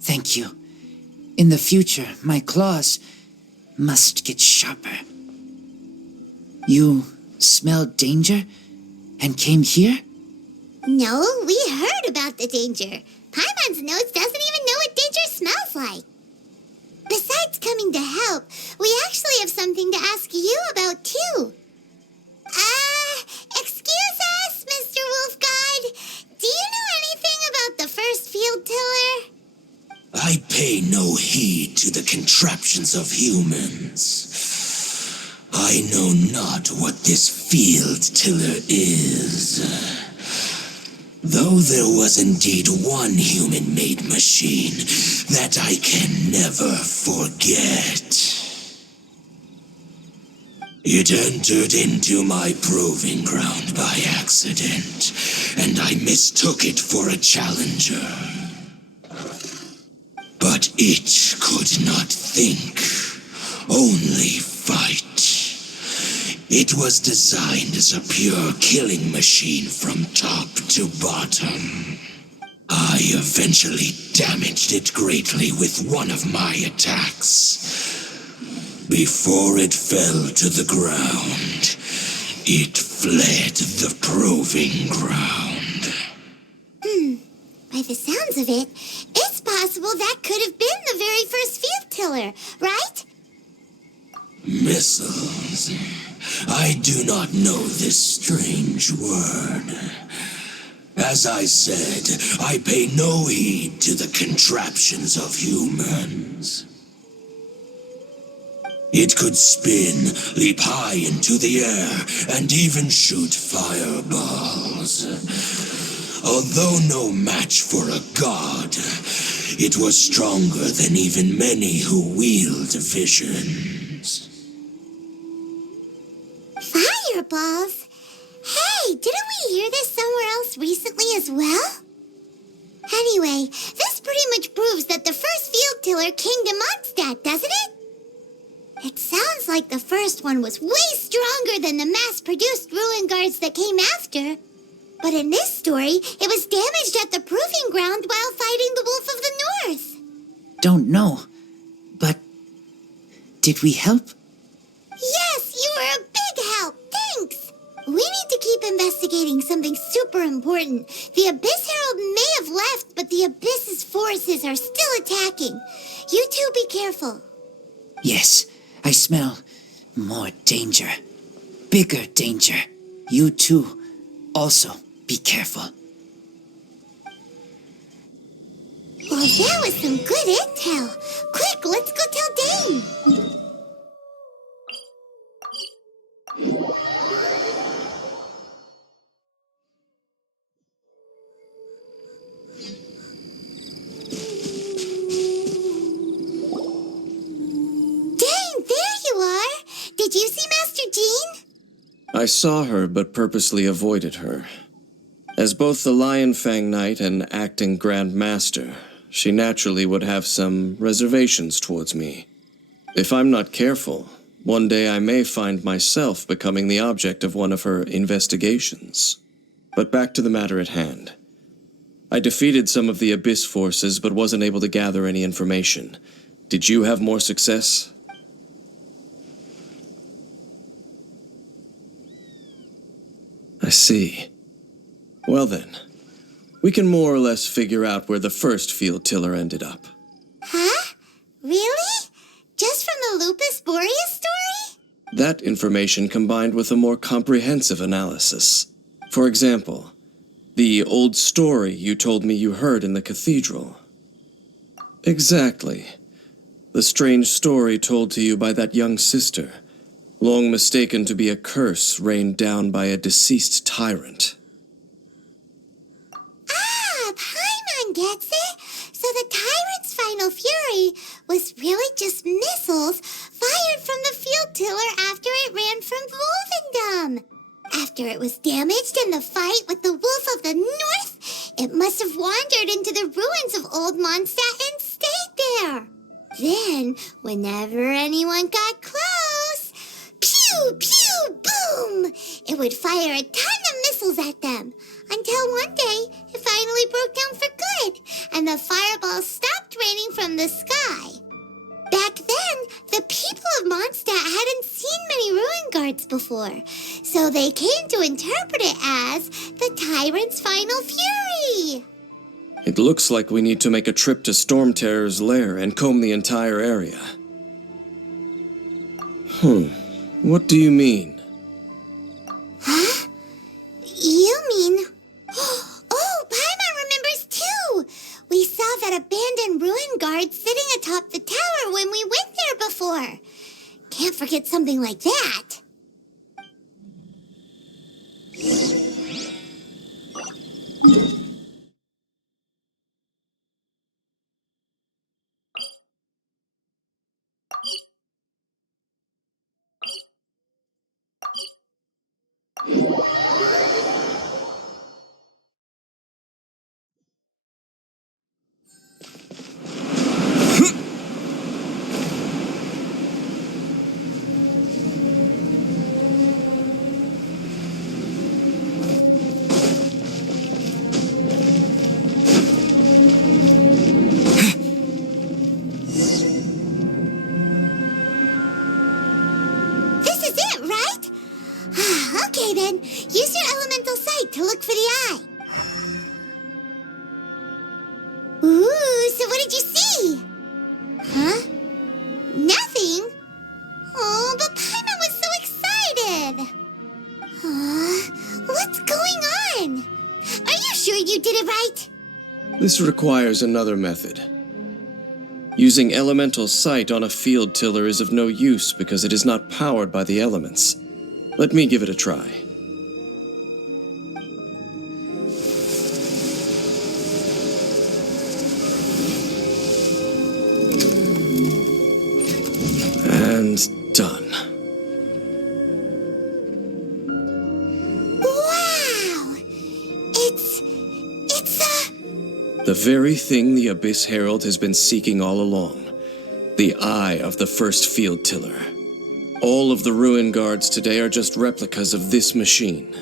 Thank you. In the future, my claws must get sharper. You smelled danger and came here? No, we heard about the danger. Paimon's notes doesn't even know what danger smells like. Besides coming to help, we actually have something to ask you about, too. Excuse us, Mr. Wolf God. Do you know anything about the first field tiller? I pay no heed to the contraptions of humans. I know not what this field tiller is. Though there was indeed one human-made machine that I can never forget. It entered into my proving ground by accident, and I mistook it for a challenger. But it could not think, only fight. It was designed as a pure killing machine from top to bottom. I eventually damaged it greatly with one of my attacks. Before it fell to the ground, it fled the proving ground. By the sounds of it, it's possible that could have been the very first field tiller, right? Missiles. I do not know this strange word. As I said, I pay no heed to the contraptions of humans. It could spin, leap high into the air, and even shoot fireballs. Although no match for a god, it was stronger than even many who wield visions. Fireballs? Hey, didn't we hear this somewhere else recently as well? Anyway, this pretty much proves that the first field tiller came to Mondstadt, doesn't it? It sounds like the first one was way stronger than the mass-produced ruin guards that came after. But in this story, it was damaged at the proving ground while fighting the Wolf of the North. Don't know, but did we help? Yes, you were a big help. Thanks. We need to keep investigating something super important. The Abyss Herald may have left, but the Abyss's forces are still attacking. You two be careful. Yes, I smell more danger. Bigger danger. You too. Also, be careful. Well, that was some good intel. Quick, let's go tell Dane. Dane, there you are. Did you see Master Jean? I saw her, but purposely avoided her. As both the Lion Fang Knight and acting Grand Master, she naturally would have some reservations towards me. If I'm not careful, one day I may find myself becoming the object of one of her investigations. But back to the matter at hand. I defeated some of the Abyss forces, but wasn't able to gather any information. Did you have more success? I see. Well then, we can more or less figure out where the first field tiller ended up. Huh? Really? Just from the Lupus Boreas story? That information combined with a more comprehensive analysis. For example, the old story you told me you heard in the cathedral. Exactly. The strange story told to you by that young sister, long mistaken to be a curse rained down by a deceased tyrant. Ah, Paimon gets it. So the tyrant's final fury was really just missiles fired from the field tiller after it ran from Wolvendom. After it was damaged in the fight with the Wolf of the North, it must have wandered into the ruins of Old Mondstadt and stayed there. Then, whenever anyone got close, pew, pew, boom! It would fire a ton of missiles at them, until one day it finally broke down for good, and the fireballs stopped raining from the sky. Back then, the people of Mondstadt hadn't seen many ruin guards before, so they came to interpret it as the tyrant's final fury. It looks like we need to make a trip to Storm Terror's lair and comb the entire area. What do you mean? Huh? You mean... Oh, Paimon remembers too! We saw that abandoned ruin guard sitting atop the tower when we went there before. Can't forget something like that. sure you did it right? This requires another method. Using elemental sight on a field tiller is of no use because it is not powered by the elements. Let me give it a try. And done. Wow! It's The very thing the Abyss Herald has been seeking all along. The eye of the first field tiller. All of the ruin guards today are just replicas of this machine.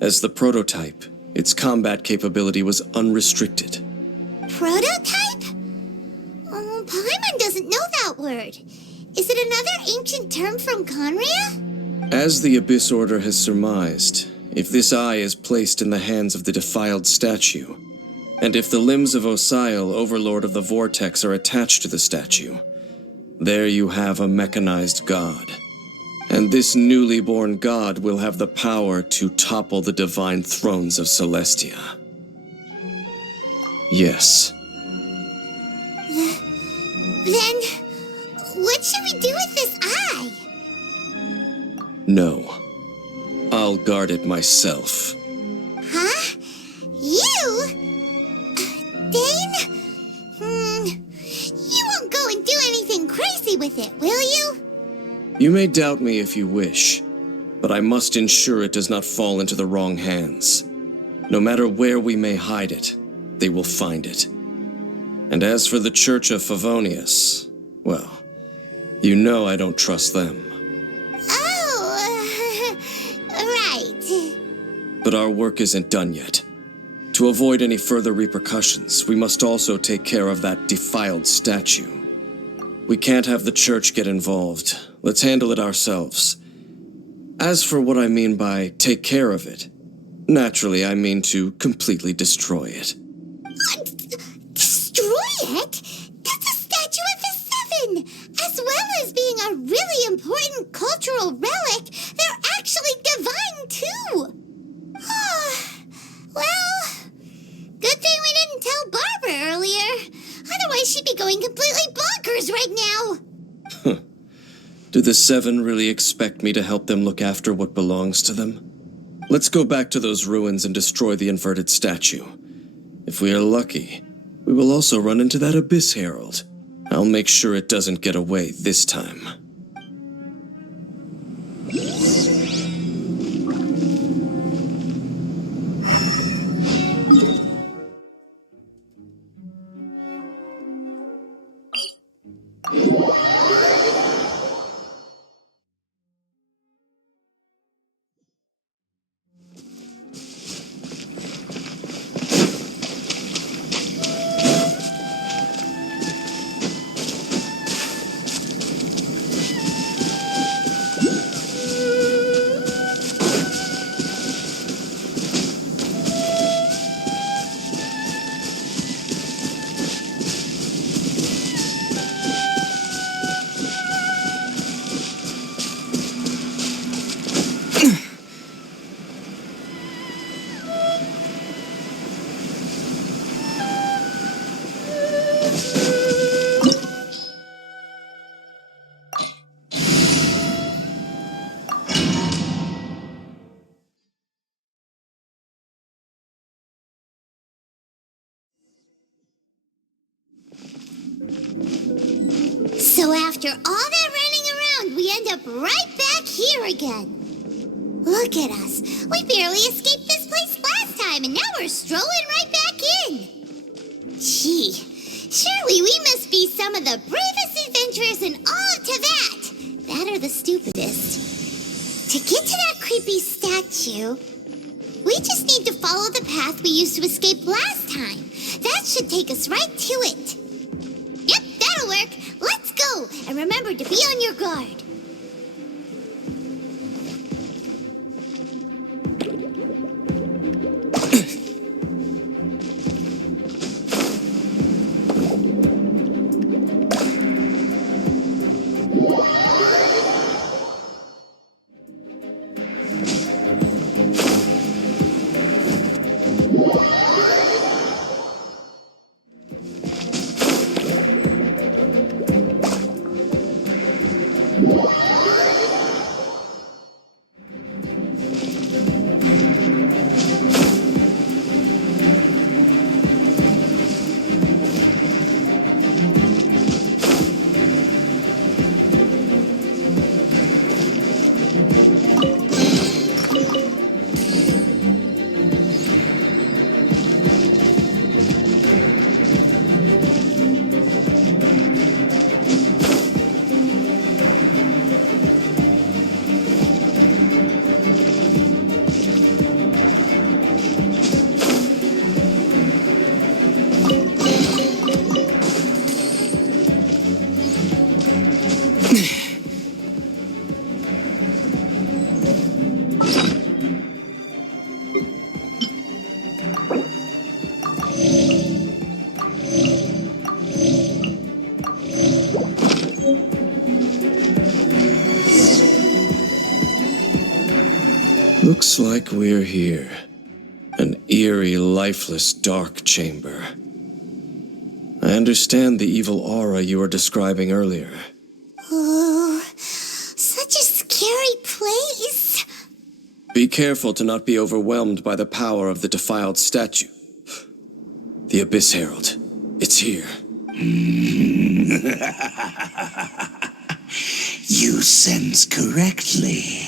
As the prototype, its combat capability was unrestricted. prototype? Oh, Paimon doesn't know that word. Is it another ancient term from Khaenri'ah? As the Abyss Order has surmised, if this eye is placed in the hands of the defiled statue, and if the limbs of Osial, Overlord of the Vortex, are attached to the statue, there you have a mechanized god. And this newly born god will have the power to topple the divine thrones of Celestia. Yes. Then, what should we do with this eye? No. I'll guard it myself. Huh? You? Dane? You won't go and do anything crazy with it, will you? You may doubt me if you wish, but I must ensure it does not fall into the wrong hands. No matter where we may hide it, they will find it. And as for the Church of Favonius, well, you know I don't trust them. Oh, right. But our work isn't done yet. To avoid any further repercussions, we must also take care of that defiled statue. We can't have the church get involved. Let's handle it ourselves. As for what I mean by take care of it, naturally I mean to completely destroy it. Destroy it? That's a statue of the Seven! As well as being a really important cultural relic, they're actually divine too! Well, good thing we didn't tell Barbara earlier. Otherwise she'd be going completely bonkers right now! Do the Seven really expect me to help them look after what belongs to them? Let's go back to those ruins and destroy the inverted statue. If we are lucky, we will also run into that Abyss Herald. I'll make sure it doesn't get away this time. So after all that running around, we end up right back here again. Look at us. We barely escaped this place last time, and now we're strolling right back in. Gee, surely we must be some of the bravest adventurers in all of Teyvat. That or the stupidest. To get to that creepy statue, we just need to follow the path we used to escape last time. That should take us right to it. Yep, that'll work. Let's go, and remember to be on your guard. Looks like we're here. An eerie, lifeless, dark chamber. I understand the evil aura you were describing earlier. Oh, such a scary place. Be careful to not be overwhelmed by the power of the defiled statue. The Abyss Herald. It's here. You sense correctly.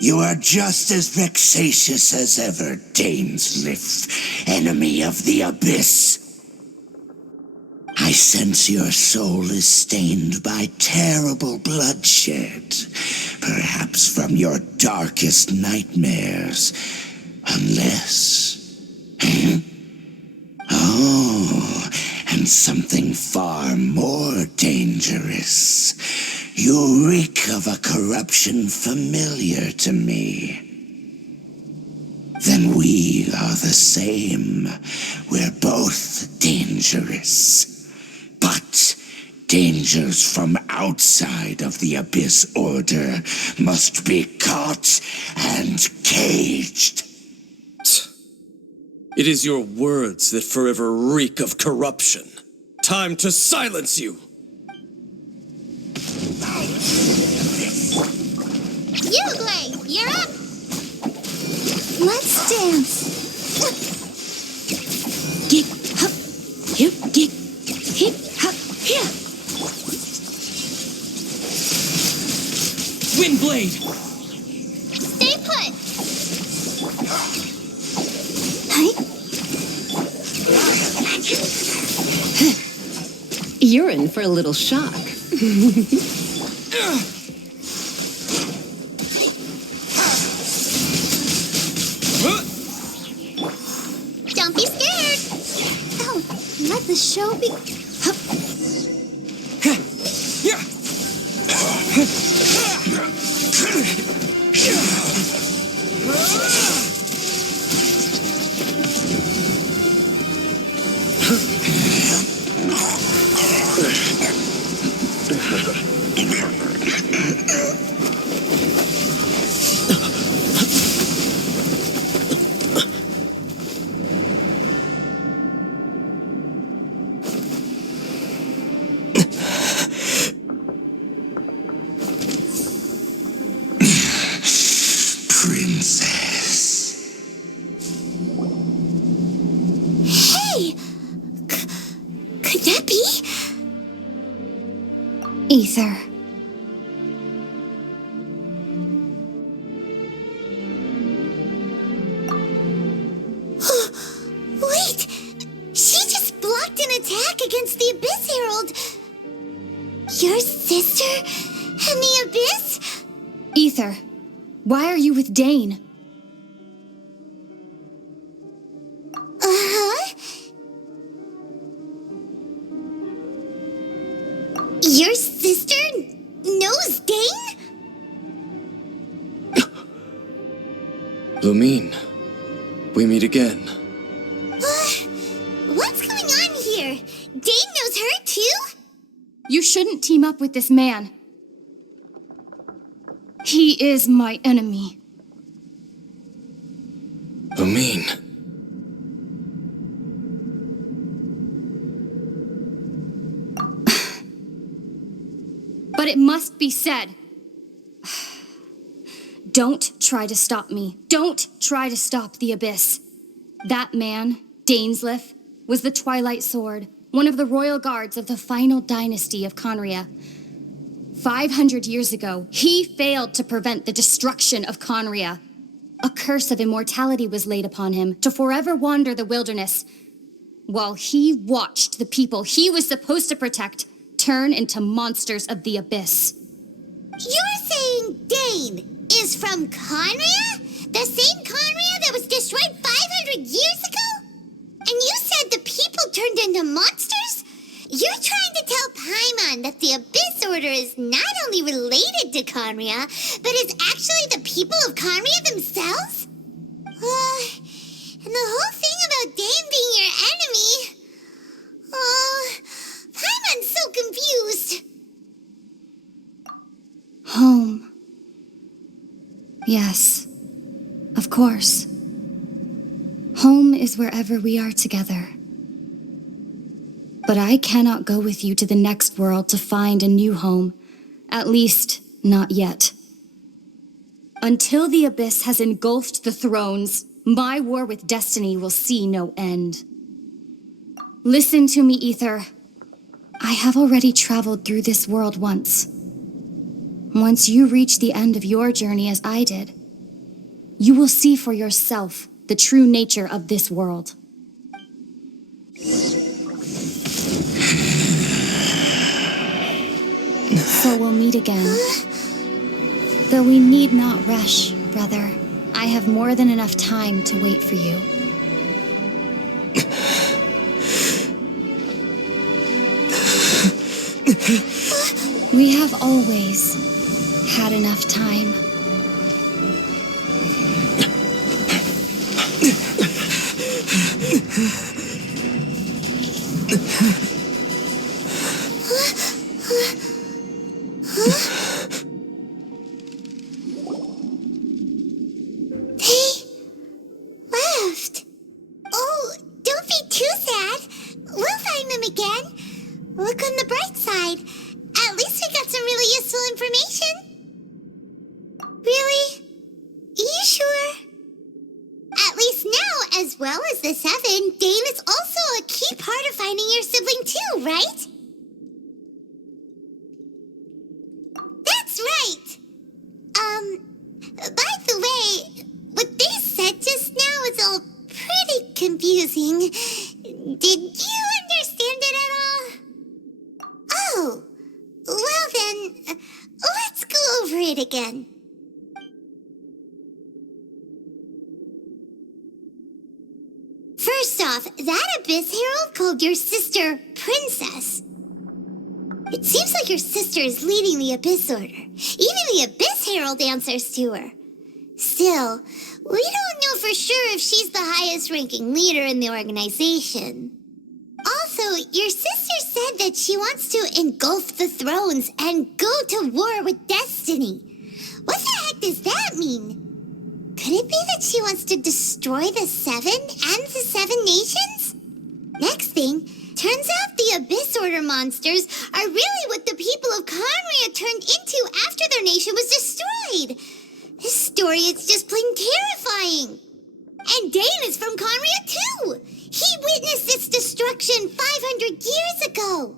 You are just as vexatious as ever, Dainsleif, enemy of the Abyss. I sense your soul is stained by terrible bloodshed, perhaps from your darkest nightmares, unless... Oh, and something far more dangerous. You reek of a corruption familiar to me. Then we are the same. We're both dangerous. But dangers from outside of the Abyss Order must be caught and caged. It is your words that forever reek of corruption. Time to silence you! Uglay, you're up! Let's dance. Gig, hup, hip, gig, hip, hup, here. Windblade! Stay put! You're in for a little shock. Don't be scared! Oh, let the show be. Could that be? Ether. Wait! She just blocked an attack against the Abyss Herald! Your sister and the Abyss? Ether, why are you with Dane? Your sister knows Dane? Lumine, we meet again. What's going on here? Dane knows her too? You shouldn't team up with this man. He is my enemy. Lumine. But it must be said. Don't try to stop me. Don't try to stop the Abyss. That man, Dainsleif, was the Twilight Sword, one of the royal guards of the final dynasty of Khaenri'ah. 500 years ago, he failed to prevent the destruction of Khaenri'ah. A curse of immortality was laid upon him to forever wander the wilderness, while he watched the people he was supposed to protect turn into monsters of the Abyss. You're saying Dane is from Khaenri'ah? The same Khaenri'ah that was destroyed 500 years ago? And you said the people turned into monsters? You're trying to tell Paimon that the Abyss Order is not only related to Khaenri'ah, but is actually the people of Khaenri'ah themselves? And the whole thing about Dane being your enemy... Paimon's so confused. Home. Yes, of course. Home is wherever we are together. But I cannot go with you to the next world to find a new home. At least, not yet. Until the Abyss has engulfed the thrones, my war with destiny will see no end. Listen to me, Ether. I have already traveled through this world once. Once you reach the end of your journey as I did, you will see for yourself the true nature of this world. So we'll meet again. Though we need not rush, brother. I have more than enough time to wait for you. We have always had enough time. Left. Oh, don't be too sad. We'll find them again. Look on the bright side. At least we got some really useful information. Really? Are you sure? At least now, as well as the Seven, Dane is also a key part of finding your sibling too, right? That's right. By the way, what they said just now is all pretty confusing. Did you understand it at all? Oh, well then, let's go over it again. First off, that Abyss Herald called your sister Princess. It seems like your sister is leading the Abyss Order. Even the Abyss Herald answers to her. Still, we don't know for sure if she's the highest-ranking leader in the organization. Also, your sister said that she wants to engulf the thrones and go to war with destiny. What the heck does that mean? Could it be that she wants to destroy the Seven and the Seven Nations? Next thing, turns out the Abyss Order monsters are really what the people of Khaenri'ah turned into after their nation was destroyed. This story is just plain terrifying. And Dane is from Khaenri'ah too. He witnessed its destruction 500 years ago.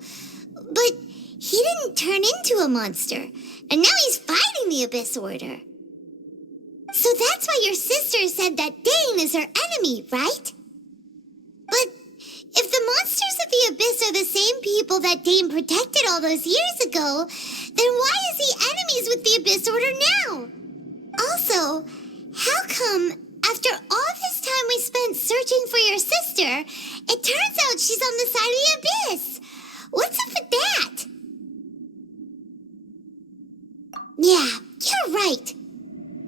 But he didn't turn into a monster. And now he's fighting the Abyss Order. So that's why your sister said that Dane is her enemy, right? But if the monsters of the Abyss are the same people that Dane protected all those years ago, then why is he enemies with the Abyss Order now? Also, how come, after all this time we spent searching for your sister, it turns out she's on the side of the Abyss? What's up with that? Yeah, you're right.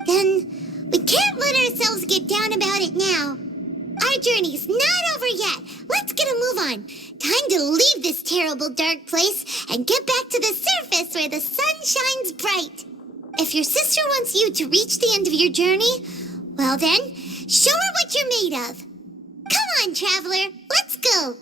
Then we can't let ourselves get down about it now. Our journey's not over yet. Let's get a move on. Time to leave this terrible dark place and get back to the surface where the sun shines bright. If your sister wants you to reach the end of your journey, well then, show her what you're made of. Come on, traveler, let's go.